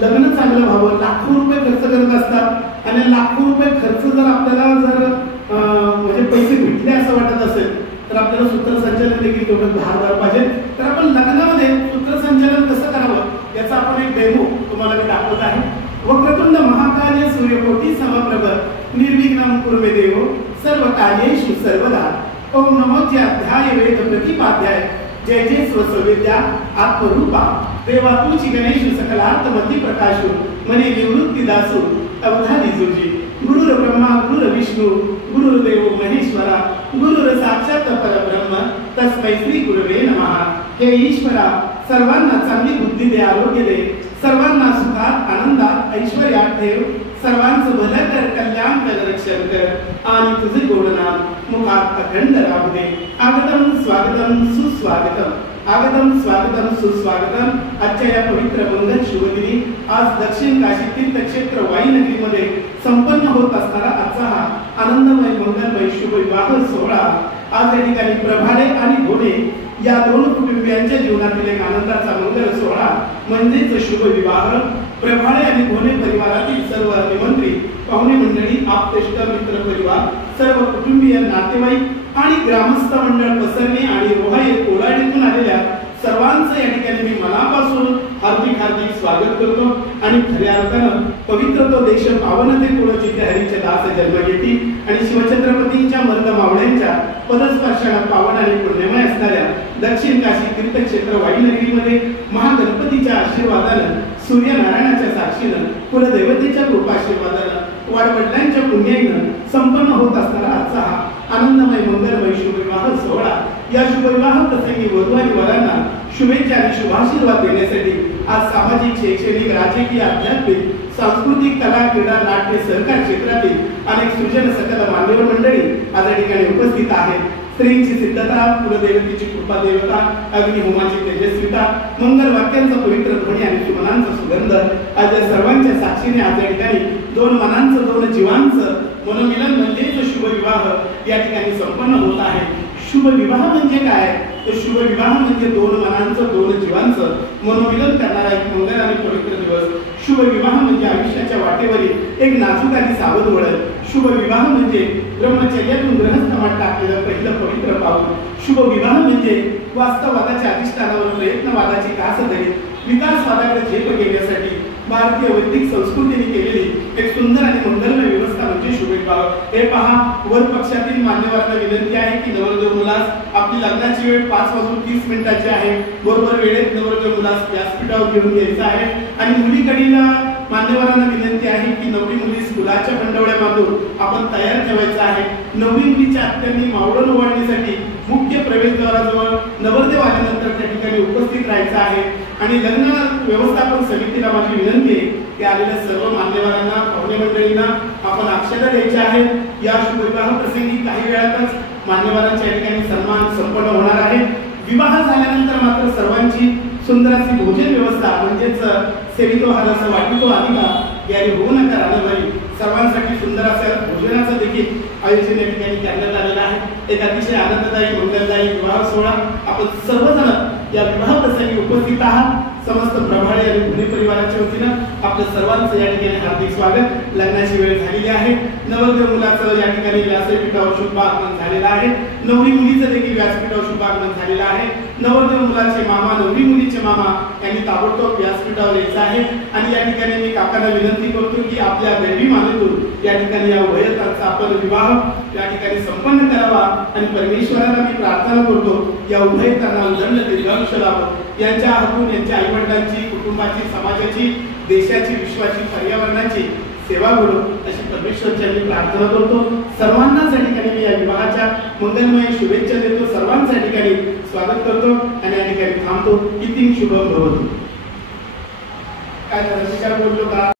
लग्न चांगलं व्हावं, लाखो रुपये खर्च करत असतात आणि लाखो रुपये खर्च जर आपल्याला म्हणजे पैसे भेटले असं वाटत असेल तर आपल्याला सूत्रसंचालन देखील तेवढं धारदार पाहिजे। तर आपण लग्नामध्ये सूत्रसंचालन कसं करावं याचा आपण एक डेमो तुम्हाला मी दाखवत आहे। वक्रतुंड महाकाय सूर्यकोटी समप्रभ निर्विघ्नं कुरु मे देव सर्व कार्येषु सर्वदा। ओम नमो अध्याय वेद प्रतिपाध्याय जय जय स्वसविद्या आत्मरूपा देवा तुझी गणेश सकलार्थमती प्रकाशु मने निवृत्ती दासु अवधानी जोजी। गुरुर ब्रह्मा गुरुर विष्णू गुरुर्देव महेश्वरा गुरुर साक्षात परब्रह्म तस्मै श्री गुरुवे नमः। हे ईश्वरा सर्वांना चांगली बुद्धी दे, आरोग्य दे, सर्वांना सुखात आनंदात ऐश्वर्यात ठेव, सर्वांचं भलं कर, कल्याण कर, रक्षण कर आणि तुझे गोडनाम मुखात अखंड राहू दे। आगतम स्वागतम सुस्वागतम, आगतम स्वागतम सुस्वागतम। आजच्या या पवित्र मंगल शुभदिनी आज दक्षिण काशी तीर्थक्षेत्र वाईनगरीमध्ये संपन्न होत असणारा आजचा हा आनंदमय मंगलमय शुभ विवाह सोहळा आज या ठिकाणी प्रभाळे आणि घोडे या दोन कुटुंबियांच्या जीवनातील एक आनंदाचा मंगल सोहळा म्हणजेच शुभ विवाह। प्रभाळे आणि घोणे परिवारातील सर्व निमंत्रित पाहुणे मंडळी, आप्तेष्ट मित्र परिवार, सर्व कुटुंबीय नातेवाईक आणि ग्रामस्थ मंडळ पसरणे आणि रोहाई कोलाडीतून आलेल्या सर्वांचं या ठिकाणी मी मनापासून हार्दिक हार्दिक स्वागत करतो। आणि खऱ्या अर्थानं पवित्र तो देश पावन ते कुळ जिथे हरीचे दास जन्म घेती आणि शिवछत्रपतींच्या मर्द मावळ्यांच्या पदस्पर्शानं पावन आणि पुण्यमय असणाऱ्या दक्षिण काशी तीर्थक्षेत्र वाईनगरीमध्ये महागणपतीच्या आशीर्वादानं, सूर्यनारायणाच्या साक्षीनं, कुलदेवतेच्या कृपाशीर्वादानं, वाडवडिलांच्या पुण्याईनं संपन्न होत असणारा आजचा हा आनंदमय मंगलमय शुभविवाह सोहळा। या शुभविवाह प्रसंगी वधू आणि वरांना शुभेच्छा आणि शुभाशीर्वाद देण्यासाठी आज सामाजिक, शैक्षणिक, राजकीय, आध्यात्मिक, सांस्कृतिक, कला, क्रीडा, नाट्य, सहकार क्षेत्रातील अनेक सृजन सकल मान्यवर मंडळी आज या ठिकाणी उपस्थित आहेत। स्त्रीची सिद्धता, कुलदेवतेची कृपा देवता, अग्निहोमाची तेजस्विता, मंगल वाक्यांचा पवित्र ध्वनी आणि सुमनांचा सुगंध आज या सर्वांच्या साक्षीने आज या ठिकाणी दोन मनांचं, दोन जीवांचं मनोमिलन म्हणजेच शुभ विवाह या ठिकाणी संपन्न होत आहे। शुभ विवाह म्हणजे काय? तर शुभ विवाह म्हणजे दोन मनांचं, दोन जीवांचं मनोमिलन करणारा एक मंगल आणि पवित्र दिवस। शुभ विवाह म्हणजे आयुष्याच्या वाटेवरील एक नाजूक आणि सावध वळण। शुभ विवाह म्हणजे ब्रह्मचर्यातून गृहस्थामात टाकलेलं पहिलं पवित्र पाऊल। शुभ विवाह म्हणजे वास्तववादाच्या अधिष्ठानावर प्रयत्नवादाची कास धरीत विकासवादाकडे झेप घेण्यासाठी भारतीय वैदिक संस्कृतीने केलेली एक सुंदर आणि मंगलमय व्यवस्था म्हणजे शुभ विवाह। हे पहा, वर पक्षातील मान्यवरांना विनंती आहे की नवरदेव मुलास आपली लग्नाची वेळ 5:30 आहे, बरोबर वेळेत नवरदेव मुलास व्यासपीठावर घेऊन यायचं आहे। आणि मुलीकडील मान्यवरांना विनंती आहे की नवरी मुलीस फुलाच्या खंडवड्या बांधून आपण तयार ठेवायचं आहे। नवरी मुलीच्या आत्यांनी मावळण ओवाळणीसाठी मुख्य प्रवेशद्वाराजवळ नवरदेव आल्यानंतर त्या ठिकाणी उपस्थित राहायचं आहे। आणि लग्न व्यवस्थापन समितीला माझी विनंती आहे की आलेल्या सर्व मान्यवरांना, पाहुणे मंडळींना आपण अक्षता द्यायच्या आहेत। या शुभविवाह प्रसंगी काही वेळातच मान्यवरांच्या या ठिकाणी सन्मान संपन्न होणार आहे। विवाह झाल्यानंतर मात्र सर्वांची सुंदर अशी भोजन व्यवस्था म्हणजेच सेवितो हारस वाटितो अधिका यारी होऊ नका रानबाई, सर्वांसाठी सुंदर असं भोजनाचं देखील आयोजन या ठिकाणी करण्यात आलेलं आहे। एक अतिशय आनंददायी मंगलदायी विवाह सोहळा आपण सर्वजण या विवाह प्रसंगी उपस्थित आहात। समस्त प्रभाळे आणि पुणे परिवाराच्या वतीनं आपल्या सर्वांचं या ठिकाणी हार्दिक स्वागत। लग्नाची वेळ झालेली आहे। नवरदेव मुलाचं या ठिकाणी व्यासपीठावर शुभ आगमन झालेलं आहे। नवरी मुलीचं देखील व्यासपीठावर शुभ आगमन झालेलं आहे। नवरदेव मुलाचे मामा, नवरी मुलीचे मामा यांनी ताबडतोब व्यासपीठावर यायचं आहे। आणि या ठिकाणी मी काकांना विनंती करतो की आपल्या दैवी मानेतून या ठिकाणी या उभयतांचा आपण विवाह या ठिकाणी संपन्न करावा। आणि परमेश्वराला मी प्रार्थना करतो या उभयतांना उदंड दीर्घायुष्य लाभो, यांच्या हातून यांच्या आईवडिलांची, कुटुंबाची, समाजाची, देशाची, विश्वाची, पर्यावरणाची सेवा घडो अशी परमेश्वराची मी प्रार्थना करतो। सर्वांनाच या ठिकाणी मी या विवाहाच्या मंगलमय शुभेच्छा देतो, सर्वांचं या ठिकाणी स्वागत करतो आणि या ठिकाणी थांबतो। इति शुभम भवतु। काय बोललो का?